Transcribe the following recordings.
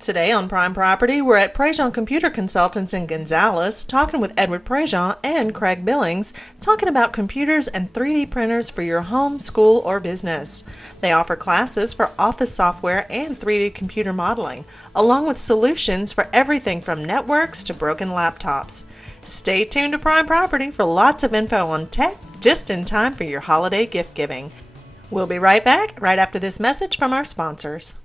Today on Prime Property, we're at Prejean Computer Consultants in Gonzales, talking with Edward Prejean and Craig Billings, talking about computers and 3D printers for your home, school, or business. They offer classes for office software and 3D computer modeling, along with solutions for everything from networks to broken laptops. Stay tuned to Prime Property for lots of info on tech, just in time for your holiday gift giving. We'll be right back right after this message from our sponsors.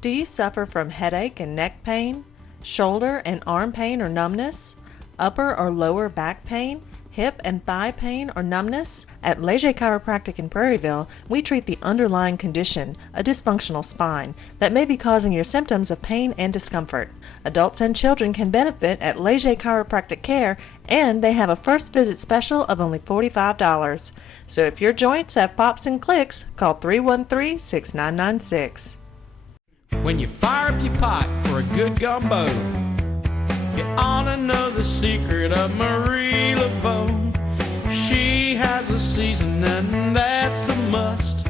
Do you suffer from headache and neck pain, shoulder and arm pain or numbness, upper or lower back pain, hip and thigh pain or numbness? At Leger Chiropractic in Prairieville, we treat the underlying condition, a dysfunctional spine, that may be causing your symptoms of pain and discomfort. Adults and children can benefit at Leger Chiropractic Care, and they have a first visit special of only $45. So if your joints have pops and clicks, call 313-6996. When you fire up your pot for a good gumbo, you ought to know the secret of Marie Laveau. She has a seasoning that's a must.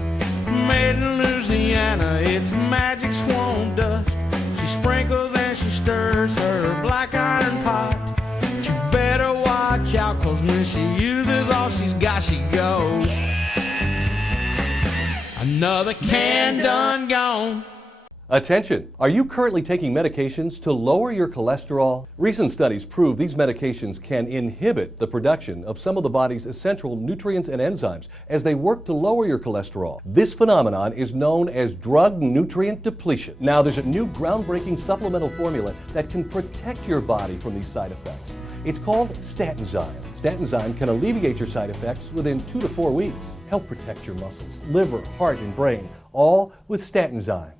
Made in Louisiana, it's magic swan dust. She sprinkles and she stirs her black iron pot. But you better watch out, 'cause when she uses all she's got, she goes, another can done gone. Attention! Are you currently taking medications to lower your cholesterol? Recent studies prove these medications can inhibit the production of some of the body's essential nutrients and enzymes as they work to lower your cholesterol. This phenomenon is known as drug nutrient depletion. Now, there's a new groundbreaking supplemental formula that can protect your body from these side effects. It's called Statinzyme. Statinzyme can alleviate your side effects within 2 to 4 weeks. Help protect your muscles, liver, heart, and brain, all with Statinzyme.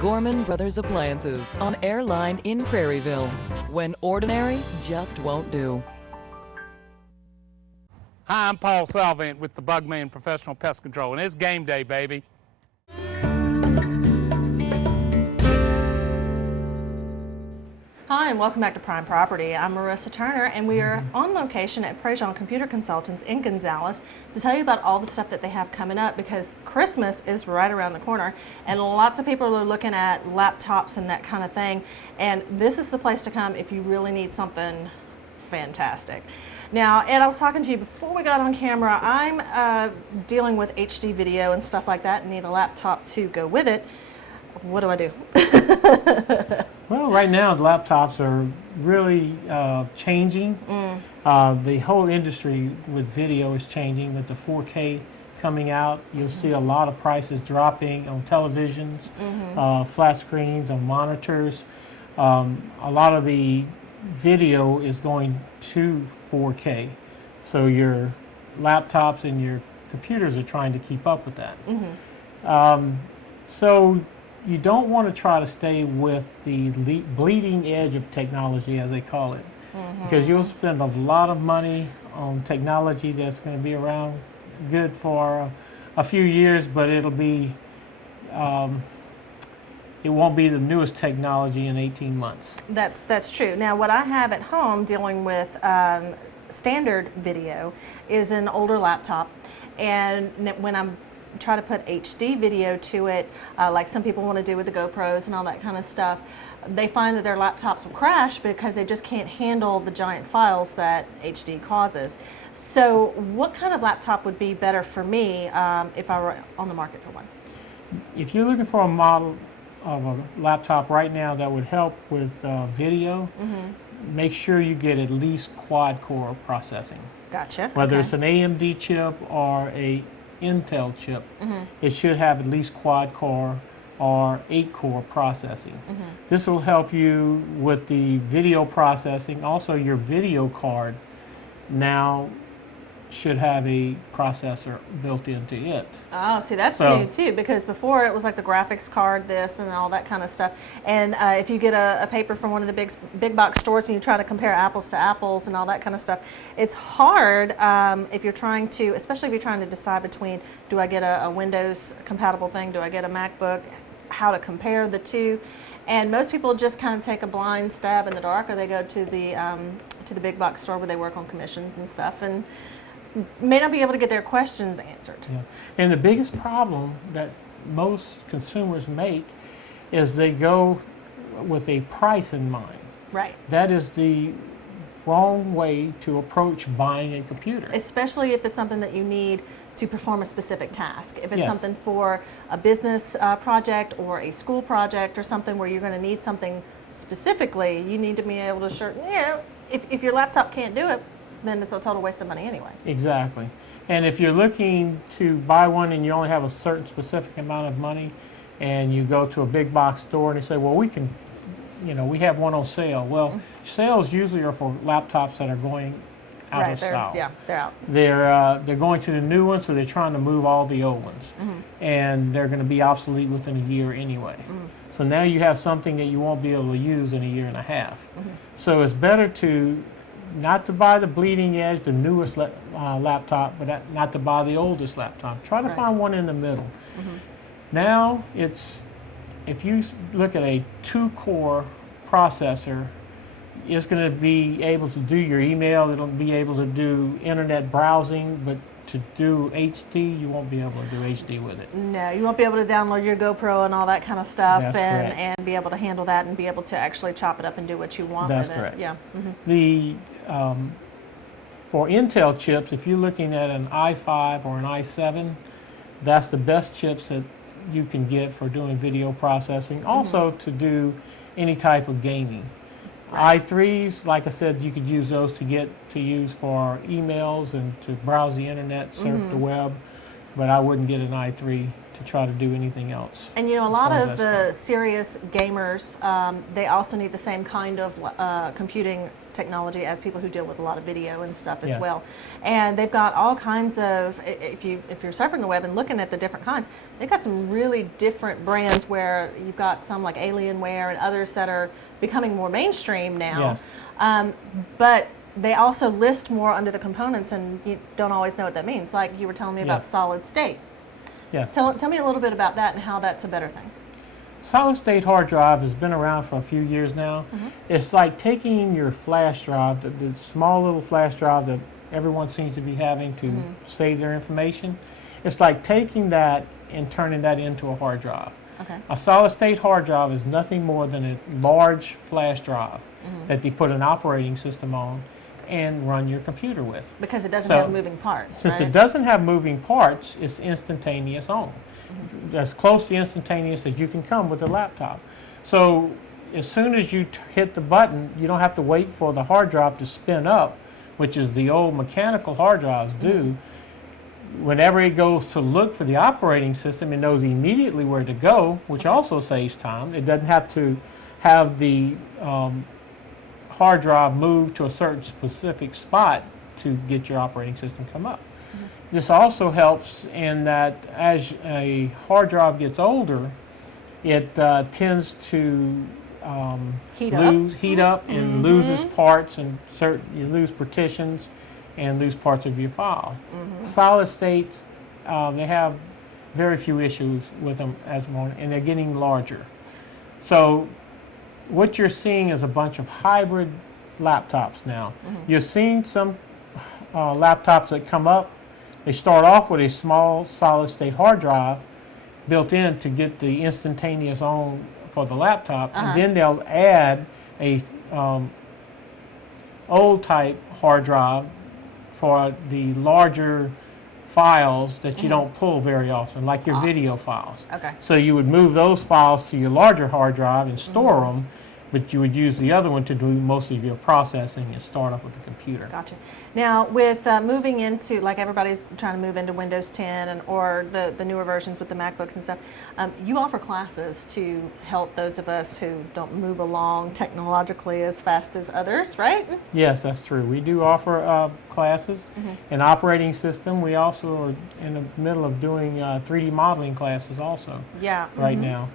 Gorman Brothers Appliances on Airline in Prairieville, when ordinary just won't do. Hi, I'm Paul Salvant with the Bugman Professional Pest Control, and it's game day, baby. Hi, and welcome back to Prime Property. I'm Marissa Turner, and we are on location at Prejean Computer Consultants in Gonzales to tell you about all the stuff that they have coming up, because Christmas is right around the corner, and lots of people are looking at laptops and that kind of thing, and this is the place to come if you really need something fantastic. Now, Ed, I was talking to you before we got on camera. I'm dealing with HD video and stuff like that and need a laptop to go with it. What do I do? Well, right now the laptops are really changing. The whole industry with video is changing. With the 4K coming out, you'll see a lot of prices dropping on televisions, flat screens, on monitors. A lot of the video is going to 4K, so your laptops and your computers are trying to keep up with that. So you don't want to try to stay with the bleeding edge of technology, as they call it, because you'll spend a lot of money on technology that's going to be around good for a few years, but it'll be it won't be the newest technology in 18 months. That's true. Now, what I have at home dealing with standard video is an older laptop, and when I'm try to put HD video to it, like some people want to do with the GoPros and all that kind of stuff, they find that their laptops will crash because they just can't handle the giant files that HD causes. So what kind of laptop would be better for me if I were on the market for one? If you're looking for a model of a laptop right now that would help with video, make sure you get at least quad-core processing. Gotcha. Whether okay. it's an AMD chip or a Intel chip, Mm-hmm. it should have at least quad-core or 8-core processing. Mm-hmm. This will help you with the video processing. Also, your video card now should have a processor built into it. Oh, see, that's So- new too, because before it was like the graphics card, this and all that kind of stuff. And if you get a paper from one of the big box stores and you try to compare apples to apples and all that kind of stuff, it's hard if you're trying to, especially if you're trying to decide between, do I get a Windows compatible thing, do I get a MacBook, how to compare the two. And most people just kind of take a blind stab in the dark, or they go to the big box store where they work on commissions and stuff, and may not be able to get their questions answered. Yeah. And the biggest problem that most consumers make is they go with a price in mind. Right. That is the wrong way to approach buying a computer. Especially if it's something that you need to perform a specific task. If it's Yes. something for a business project or a school project or something where you're going to need something specifically, you need to be able to if your laptop can't do it, then it's a total waste of money anyway. Exactly. And if you're looking to buy one and you only have a certain specific amount of money, and you go to a big box store and they say, well, we can, we have one on sale. Well, sales usually are for laptops that are going out of style. They're out. They're going to the new ones, so they're trying to move all the old ones, and they're going to be obsolete within a year anyway. So now you have something that you won't be able to use in a year and a half. So it's better to not to buy the bleeding edge, the newest laptop, but not to buy the oldest laptop. Try to find one in the middle. Now if you look at a 2-core processor, it's going to be able to do your email. It'll be able to do internet browsing, but to do HD, you won't be able to do HD with it. No, you won't be able to download your GoPro and all that kind of stuff, That's and correct. be able to handle that and be able to actually chop it up and do what you want That's with correct. it. Yeah. The for Intel chips, if you're looking at an i5 or an i7, that's the best chips that you can get for doing video processing. Also to do any type of gaming. i3s, like I said, you could use those to use for emails and to browse the internet, surf the web, but I wouldn't get an i3 to try to do anything else. And a as lot far as of that's the serious gamers, they also need the same kind of computing technology as people who deal with a lot of video and stuff as Yes. well. And they've got all kinds of, if you're surfing the web and looking at the different kinds, they've got some really different brands where you've got some like Alienware and others that are becoming more mainstream now. Yes. But they also list more under the components, and you don't always know what that means. Like you were telling me about Yes. solid state. Yes. Tell me a little bit about that and how that's a better thing. Solid state hard drive has been around for a few years now. It's like taking your flash drive, the small little flash drive that everyone seems to be having to save their information. It's like taking that and turning that into a hard drive. Okay. A solid state hard drive is nothing more than a large flash drive that they put an operating system on and run your computer with. Because it doesn't So, have moving parts, Since right? it doesn't have moving parts, it's instantaneous on. As close to instantaneous as you can come with a laptop. So as soon as you hit the button, you don't have to wait for the hard drive to spin up, which is the old mechanical hard drives do. Whenever it goes to look for the operating system, it knows immediately where to go, which also saves time. It doesn't have to have the hard drive move to a certain specific spot to get your operating system come up. This also helps in that as a hard drive gets older, it tends to heat up and loses parts, and you lose partitions and lose parts of your file. Solid states, they have very few issues with them as one, and they're getting larger. So what you're seeing is a bunch of hybrid laptops now. You're seeing some laptops that come up. They start off with a small solid state hard drive built in to get the instantaneous on for the laptop, and then they'll add a old type hard drive for the larger files that you don't pull very often, like your video files. Okay. So you would move those files to your larger hard drive and store them, but you would use the other one to do most of your processing and start up with the computer. Gotcha. Now, with moving into, like everybody's trying to move into Windows 10 or the newer versions with the MacBooks and stuff, you offer classes to help those of us who don't move along technologically as fast as others, right? Yes, that's true. We do offer classes. An operating system. We also are in the middle of doing 3D modeling classes also. Yeah. Right now.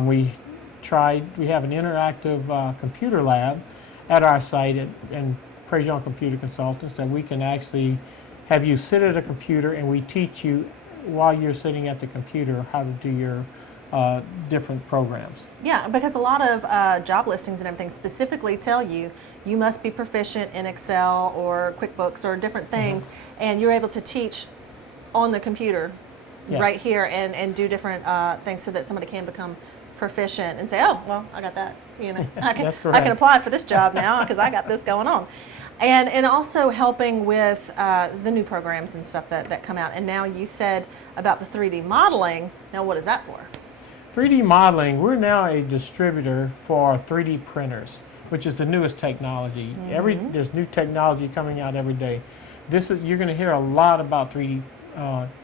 We have an interactive computer lab at our site and Prejean Computer Consultants that we can actually have you sit at a computer and we teach you while you're sitting at the computer how to do your different programs. Yeah, because a lot of job listings and everything specifically tell you you must be proficient in Excel or QuickBooks or different things, and you're able to teach on the computer right here and do different things so that somebody can become proficient and say, oh, well, I got that. You know, I can apply for this job now because I got this going on. And also helping with the new programs and stuff that come out. And now you said about the 3D modeling. Now, what is that for? 3D modeling, we're now a distributor for 3D printers, which is the newest technology. There's new technology coming out every day. You're going to hear a lot about 3D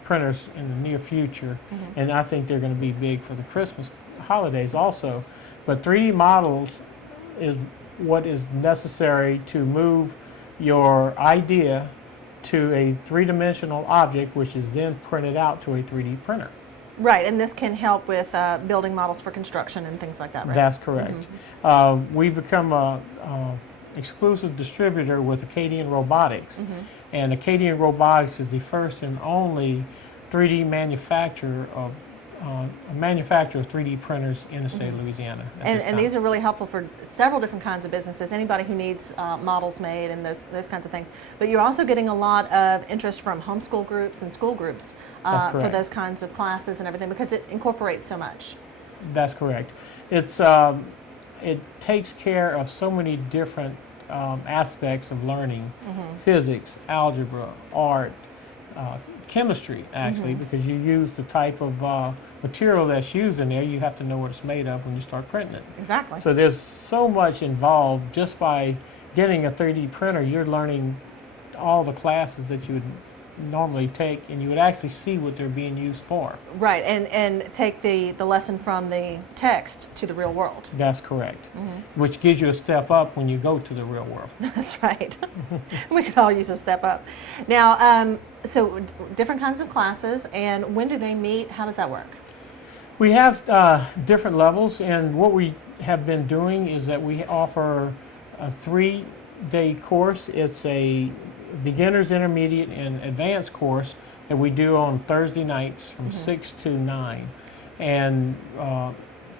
printers in the near future, and I think they're going to be big for the Christmas holidays also. But 3D models is what is necessary to move your idea to a three-dimensional object, which is then printed out to a 3D printer. Right, and this can help with building models for construction and things like that, right? That's correct. We've become a exclusive distributor with Acadian Robotics, and Acadian Robotics is the first and only 3D manufacturer of 3D printers in the state of Louisiana. And these are really helpful for several different kinds of businesses, anybody who needs models made and those kinds of things. But you're also getting a lot of interest from homeschool groups and school groups for those kinds of classes and everything because it incorporates so much. That's correct. It takes care of so many different aspects of learning, physics, algebra, art, chemistry, actually, because you use the type of material that's used in there. You have to know what it's made of when you start printing it. Exactly. So there's so much involved. Just by getting a 3D printer, you're learning all the classes that you would normally take, and you would actually see what they're being used for. Right, and take the lesson from the text to the real world. That's correct, which gives you a step up when you go to the real world. That's right. We could all use a step up. Now, so different kinds of classes, and when do they meet? How does that work? We have different levels, and what we have been doing is that we offer a 3-day course. It's a beginner's, intermediate, and advanced course that we do on Thursday nights from 6 to 9, and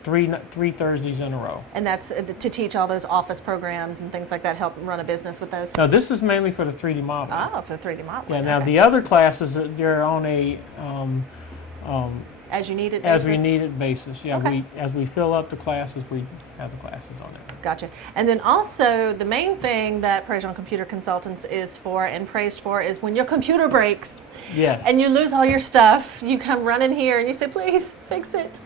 three Thursdays in a row. And that's to teach all those office programs and things like that, help run a business with those? No, this is mainly for the 3D modeling. Oh, for the 3D modeling. Yeah, now the other classes, they're on a as you need it basis? As we need it basis, yeah. As we fill up the classes, we have the classes on it. Gotcha. And then also, the main thing that Prejean Computer Consultants is for and praised for is when your computer breaks and you lose all your stuff, you come running here and you say, please, fix it.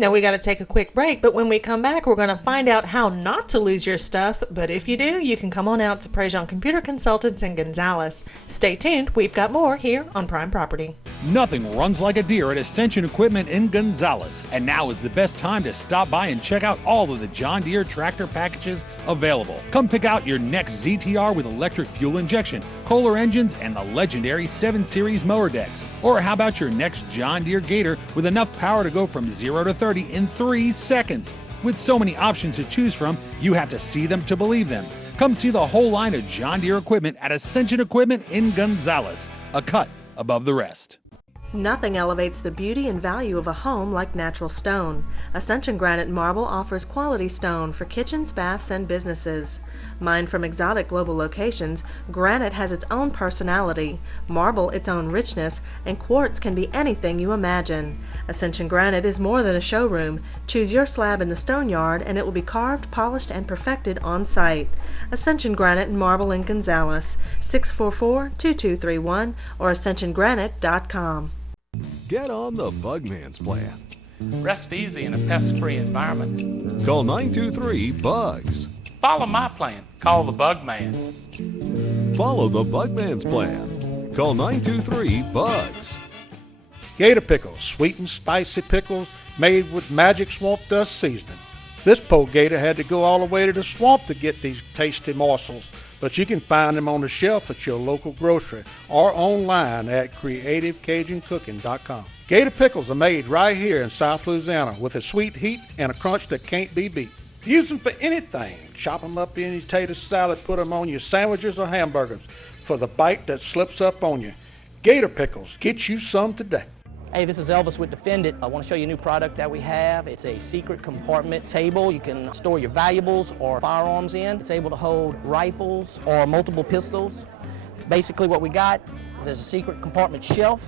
Now we got to take a quick break, but when we come back, we're going to find out how not to lose your stuff. But if you do, you can come on out to Prejean Computer Consultants in Gonzales. Stay tuned. We've got more here on Prime Property. Nothing runs like a deer at Ascension Equipment in Gonzales. And now is the best time to stop by and check out all of the John Deere tractor packages available. Come pick out your next ZTR with electric fuel injection, Kohler engines, and the legendary 7 Series mower decks. Or how about your next John Deere Gator with enough power to go from 0 to 30 in 3 seconds. With so many options to choose from, you have to see them to believe them. Come see the whole line of John Deere equipment at Ascension Equipment in Gonzales, a cut above the rest. Nothing elevates the beauty and value of a home like natural stone. Ascension Granite Marble offers quality stone for kitchens, baths, and businesses. Mined from exotic global locations, granite has its own personality, marble its own richness, and quartz can be anything you imagine. Ascension Granite is more than a showroom. Choose your slab in the stone yard and it will be carved, polished, and perfected on site. Ascension Granite and Marble in Gonzales, 644-2231 or ascensiongranite.com. Get on the Bugman's plan. Rest easy in a pest-free environment. Call 923-BUGS. Follow my plan. Call the Bug Man. Follow the Bugman's plan. Call 923-BUGS. Gator pickles, sweet and spicy pickles made with magic swamp dust seasoning. This poor gator had to go all the way to the swamp to get these tasty morsels, but you can find them on the shelf at your local grocery or online at creativecajun.cooking.com. Gator pickles are made right here in South Louisiana with a sweet heat and a crunch that can't be beat. Use them for anything. Chop them up in your tater salad, put them on your sandwiches or hamburgers for the bite that slips up on you. Gator pickles, get you some today. Hey, this is Elvis with Defend It. I want to show you a new product that we have. It's a secret compartment table. You can store your valuables or firearms in. It's able to hold rifles or multiple pistols. Basically what we got is there's a secret compartment shelf.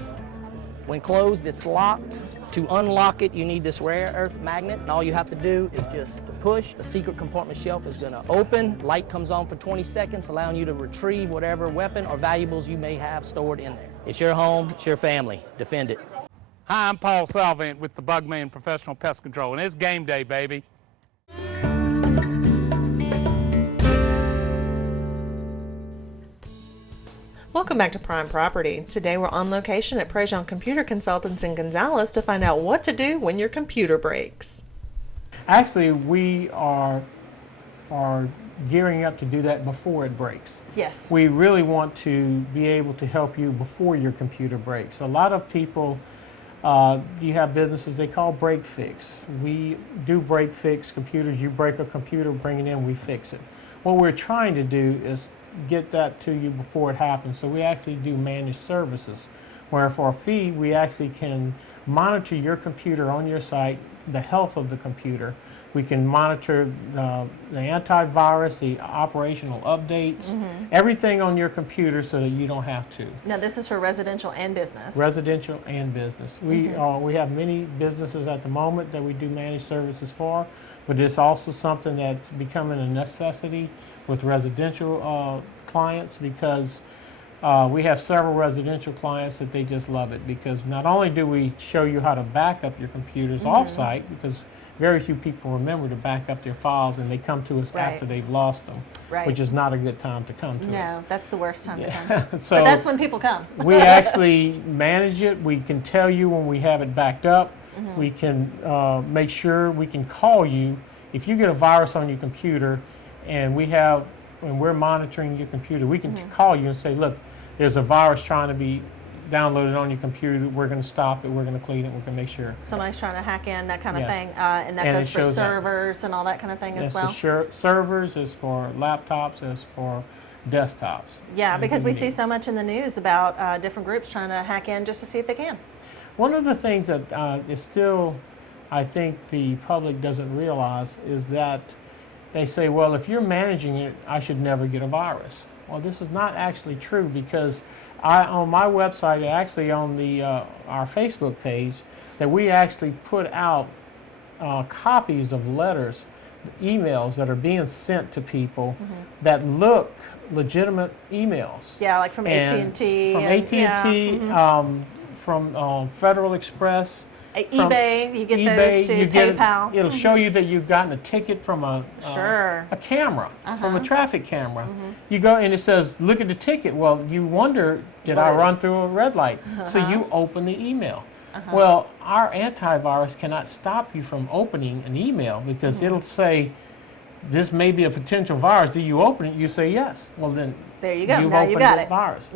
When closed, it's locked. To unlock it, you need this rare earth magnet, and all you have to do is just push. The secret compartment shelf is going to open. Light comes on for 20 seconds, allowing you to retrieve whatever weapon or valuables you may have stored in there. It's your home, it's your family. Defend it. Hi, I'm Paul Salvant with the Bugman Professional Pest Control, and it's game day, baby. Welcome back to Prime Property. Today we're on location at Prejean Computer Consultants in Gonzales to find out what to do when your computer breaks. Actually, we are gearing up to do that before it breaks. Yes. We really want to be able to help you before your computer breaks. A lot of people, you have businesses they call break fix. We do break fix computers. You break a computer, bring it in, we fix it. What we're trying to do is get that to you before it happens. So we actually do managed services, where for a fee we actually can monitor your computer on your site, the health of the computer. We can monitor the antivirus, the operational updates, everything on your computer so that you don't have to. Now this is for residential and business. Residential and business. We have many businesses at the moment that we do managed services for, but it's also something that's becoming a necessity with residential clients, because we have several residential clients that they just love it, because not only do we show you how to back up your computers off-site, because very few people remember to back up their files, and they come to us after they've lost them, which is not a good time to come to us. No, that's the worst time to come. So but that's when people come. we actually manage it. We can tell you when we have it backed up. We can make sure we can call you if you get a virus on your computer, and when we're monitoring your computer, we can call you and say, look, there's a virus trying to be downloaded on your computer. We're going to stop it. We're going to clean it. We're going to make sure. Somebody's trying to hack in, that kind of thing. And that goes for servers and all that kind of thing as well? Servers, it's for laptops, it's for desktops. Yeah, because we see so much in the news about different groups trying to hack in just to see if they can. One of the things that is still, I think the public doesn't realize is that they say, well, if you're managing it, I should never get a virus. Well, this is not actually true, because on my website, actually on the our Facebook page, that we actually put out copies of letters, emails that are being sent to people that look legitimate emails. Yeah, like from AT&T. From AT&T, from Federal Express. eBay, you get those too, PayPal. It'll show you that you've gotten a ticket from a camera, from a traffic camera. You go and it says, look at the ticket. Well, you wonder, did I run through a red light? So you open the email. Well, our antivirus cannot stop you from opening an email, because it'll say, this may be a potential virus. Do you open it? You say yes. Well, then there you go. You've now opened you got the it. virus.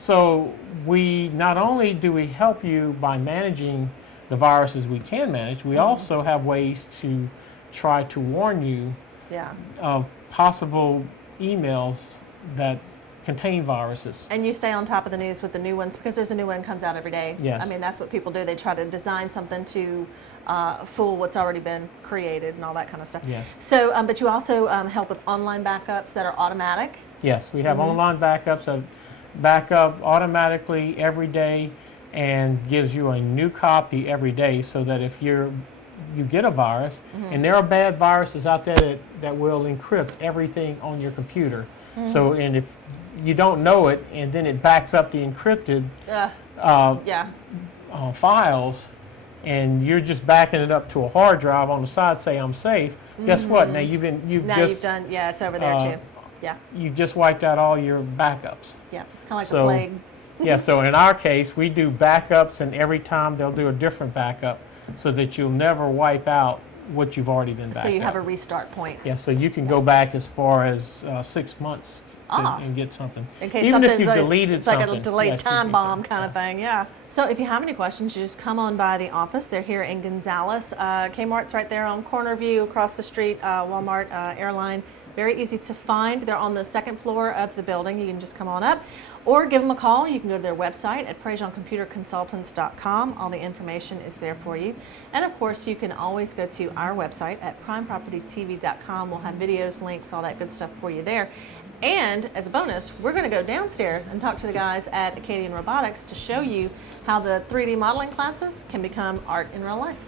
So we not only do we help you by managing the viruses we can manage, we also have ways to try to warn you of possible emails that contain viruses. And you stay on top of the news with the new ones, because there's a new one that comes out every day. Yes. I mean, that's what people do. They try to design something to fool what's already been created and all that kind of stuff. Yes. So, but you also help with online backups that are automatic. Yes, we have online backups that back up automatically every day and gives you a new copy every day, so that if you get a virus, and there are bad viruses out there that will encrypt everything on your computer. So, and if you don't know it, and then it backs up the encrypted files, and you're just backing it up to a hard drive on the side, say I'm safe, guess what? Now you've done, yeah, it's over there too. Yeah. You just wiped out all your backups. Yeah, it's kind of like the plague. Yeah, so in our case, we do backups, and every time they'll do a different backup so that you'll never wipe out what you've already been backed up. So you have a restart point. Yeah, so you can go back as far as 6 months and get something. In case even if you like, deleted it's something. It's like a delayed time bomb kind of thing, yeah. So if you have any questions, you just come on by the office. They're here in Gonzales. Kmart's right there on Corner View, across the street, Walmart, Airline. Very easy to find. They're on the second floor of the building. You can just come on up or give them a call. You can go to their website at PrejeanComputerConsultants.com. All the information is there for you. And of course, you can always go to our website at PrimePropertyTV.com. We'll have videos, links, all that good stuff for you there. And as a bonus, we're going to go downstairs and talk to the guys at Acadian Robotics to show you how the 3D modeling classes can become art in real life.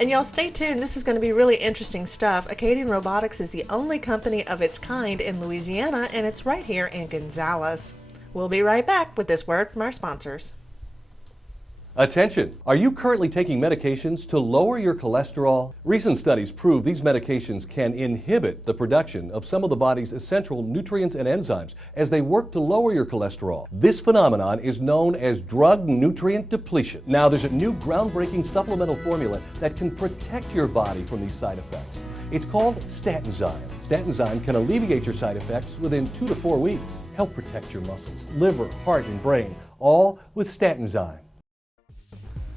And y'all stay tuned, this is going to be really interesting stuff. Acadian Robotics is the only company of its kind in Louisiana, and it's right here in Gonzales. We'll be right back with this word from our sponsors. Attention! Are you currently taking medications to lower your cholesterol? Recent studies prove these medications can inhibit the production of some of the body's essential nutrients and enzymes as they work to lower your cholesterol. This phenomenon is known as drug nutrient depletion. Now, there's a new groundbreaking supplemental formula that can protect your body from these side effects. It's called Statinzyme. Statinzyme can alleviate your side effects within 2 to 4 weeks. Help protect your muscles, liver, heart, and brain, all with Statinzyme.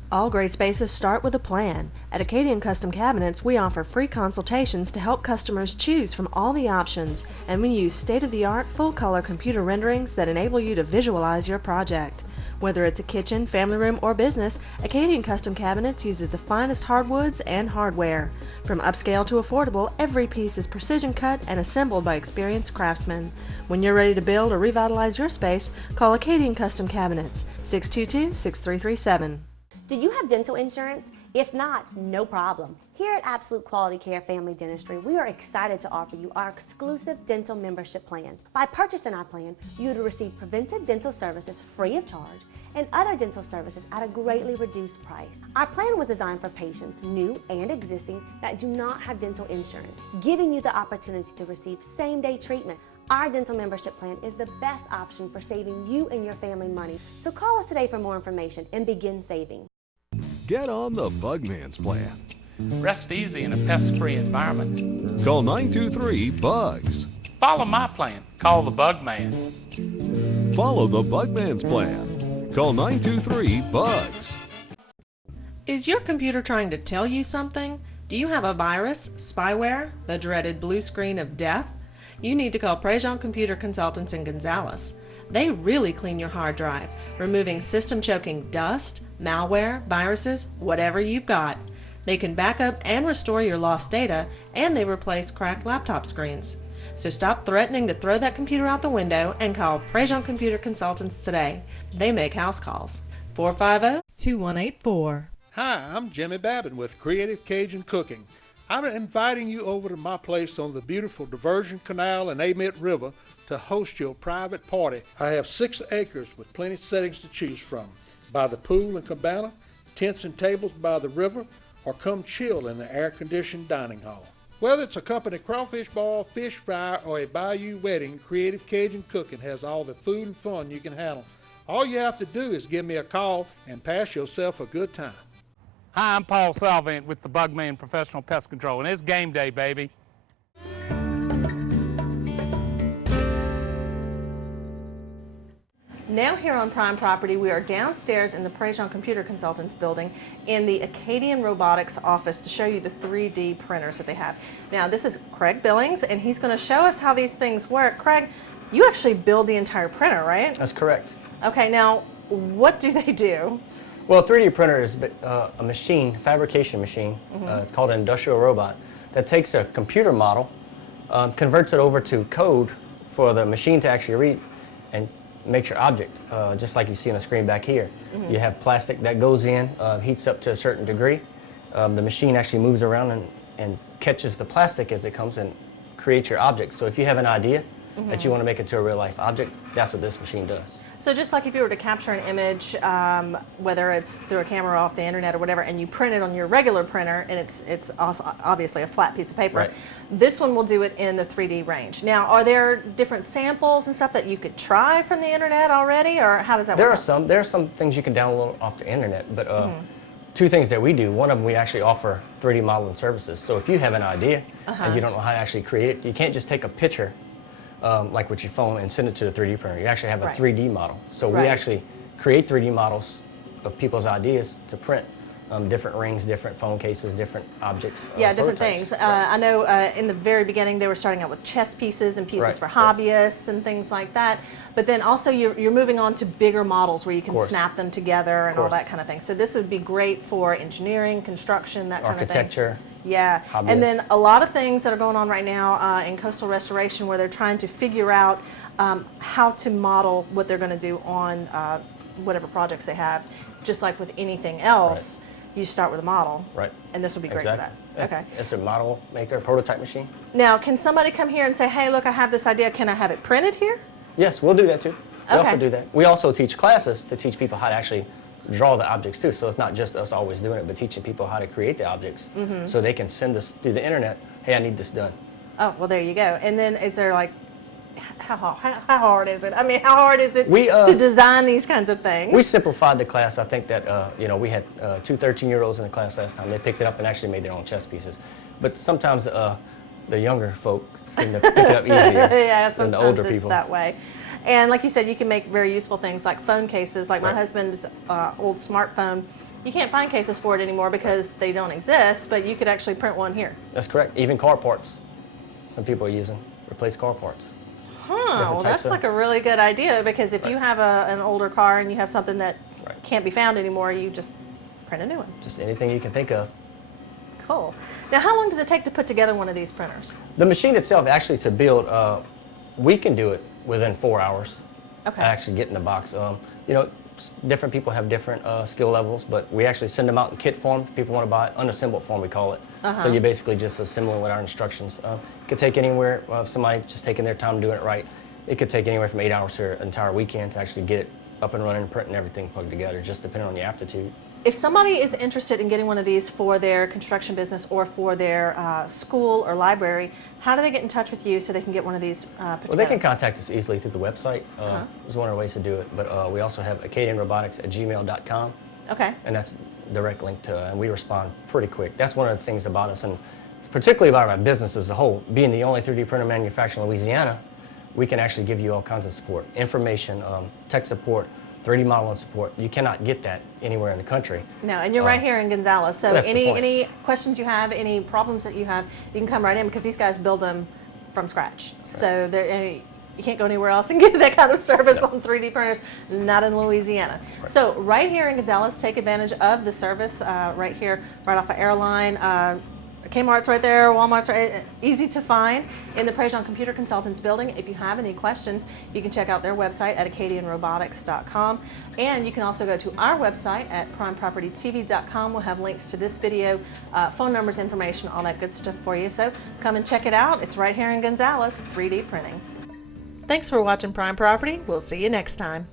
All great spaces start with a plan. At Acadian Custom Cabinets, we offer free consultations to help customers choose from all the options, and we use state-of-the-art full-color computer renderings that enable you to visualize your project. Whether it's a kitchen, family room, or business, Acadian Custom Cabinets uses the finest hardwoods and hardware. From upscale to affordable, every piece is precision cut and assembled by experienced craftsmen. When you're ready to build or revitalize your space, call Acadian Custom Cabinets, 622-6337. Do you have dental insurance? If not, no problem. Here at Absolute Quality Care Family Dentistry, we are excited to offer you our exclusive dental membership plan. By purchasing our plan, you will receive preventive dental services free of charge and other dental services at a greatly reduced price. Our plan was designed for patients, new and existing, that do not have dental insurance, giving you the opportunity to receive same-day treatment. Our dental membership plan is the best option for saving you and your family money. So call us today for more information and begin saving. Get on the Bugman's plan. Rest easy in a pest-free environment. Call 923-BUGS. Follow my plan. Call the Bug Man. Follow the Bugman's plan. Call 923-BUGS. Is your computer trying to tell you something? Do you have a virus, spyware, the dreaded blue screen of death? You need to call Prejean Computer Consultants in Gonzales. They really clean your hard drive, removing system-choking dust, malware, viruses, whatever you've got. They can back up and restore your lost data, and they replace cracked laptop screens. So stop threatening to throw that computer out the window and call Prejean Computer Consultants today. They make house calls. 450-2184. Hi, I'm Jimmy Babin with Creative Cajun Cooking. I'm inviting you over to my place on the beautiful Diversion Canal and Amite River to host your private party. I have 6 acres with plenty of settings to choose from. By the pool and cabana, tents and tables by the river, or come chill in the air-conditioned dining hall. Whether it's a company crawfish ball, fish fry, or a bayou wedding, Creative Cajun Cooking has all the food and fun you can handle. All you have to do is give me a call and pass yourself a good time. Hi, I'm Paul Salvant with the Bugman Professional Pest Control, and it's game day, baby. Now here on Prime Property, we are downstairs in the Prejean Computer Consultants building in the Acadian Robotics office to show you the 3D printers that they have. Now this is Craig Billings, and he's going to show us how these things work. Craig, you actually build the entire printer, right? That's correct. Okay, now what do they do? Well, a 3D printer is a machine, fabrication machine. It's called an industrial robot that takes a computer model, converts it over to code for the machine to actually read, and makes your object, just like you see on the screen back here. You have plastic that goes in, heats up to a certain degree. The machine actually moves around and catches the plastic as it comes and creates your object. So if you have an idea, that you want to make into a real life object, that's what this machine does. So just like if you were to capture an image, whether it's through a camera off the internet or whatever, and you print it on your regular printer, and it's also obviously a flat piece of paper, Right. this one will do it in the 3D range. Now, are there different samples and stuff that you could try from the internet already, or how does that work? There are some things you can download off the internet, but two things that we do. One of them, we actually offer 3D modeling services. So if you have an idea and you don't know how to actually create it, you can't just take a picture like with your phone and send it to the 3D printer. You actually have a 3D model. So we actually create 3D models of people's ideas to print different rings, different phone cases, different objects. Yeah, different prototypes. things. I know in the very beginning they were starting out with chess pieces and pieces for hobbyists and things like that. But then also you're moving on to bigger models where you can snap them together and all that kind of thing. So this would be great for engineering, construction, that kind of thing. Architecture. Yeah, and then a lot of things that are going on right now in coastal restoration where they're trying to figure out how to model what they're going to do on whatever projects they have. Just like with anything else, you start with a model, and this would be great for that. Okay. It's a model maker, prototype machine. Now, can somebody come here and say, hey, look, I have this idea, can I have it printed here? Yes, we'll do that too. We also do that. We also teach classes to teach people how to actually draw the objects too. So it's not just us always doing it, but teaching people how to create the objects so they can send us through the internet, hey, I need this done. Oh, well, there you go. And then is there like, how hard is it? I mean, how hard is it to design these kinds of things? We simplified the class. I think that, you know, we had two 13-year-olds in the class last time. They picked it up and actually made their own chess pieces. But sometimes the younger folks seem to pick it up easier than the older people. That way. And like you said, you can make very useful things like phone cases. Like my husband's old smartphone, you can't find cases for it anymore because they don't exist, but you could actually print one here. That's correct. Even car parts. Some people are using replace car parts. Well, that's like a really good idea because if you have an older car and you have something that can't be found anymore, you just print a new one. Just anything you can think of. Cool. Now, how long does it take to put together one of these printers? The machine itself, actually, to build, we can do it within 4 hours. Okay. Actually get in the box. You know, different people have different skill levels, but we actually send them out in kit form. If people want to buy it, unassembled form, we call it. So you're basically just assembling with our instructions. It could take anywhere, if somebody just taking their time doing it right, it could take anywhere from 8 hours to an entire weekend to actually get it up and running, print and everything plugged together, just depending on your aptitude. If somebody is interested in getting one of these for their construction business or for their school or library, how do they get in touch with you so they can get one of these put together? Well, they can contact us easily through the website. It's one of the ways to do it. But we also have acadianrobotics@gmail.com. Okay. And that's a direct link to, and we respond pretty quick. That's one of the things about us, and particularly about our business as a whole. Being the only 3D printer manufacturer in Louisiana, we can actually give you all kinds of support, information, tech support, 3D modeling support. You cannot get that anywhere in the country. No, and you're right here in Gonzales. So any questions you have, any problems that you have, you can come right in because these guys build them from scratch. Right. So you can't go anywhere else and get that kind of service on 3D printers, not in Louisiana. Right. So right here in Gonzales, take advantage of the service right here, right off of Airline. Kmart's right there, Walmart's right, easy to find in the Prejean Computer Consultants building. If you have any questions, you can check out their website at acadianrobotics.com. And you can also go to our website at primepropertytv.com. We'll have links to this video, phone numbers, information, all that good stuff for you. So come and check it out. It's right here in Gonzales, 3D printing. Thanks for watching Prime Property. We'll see you next time.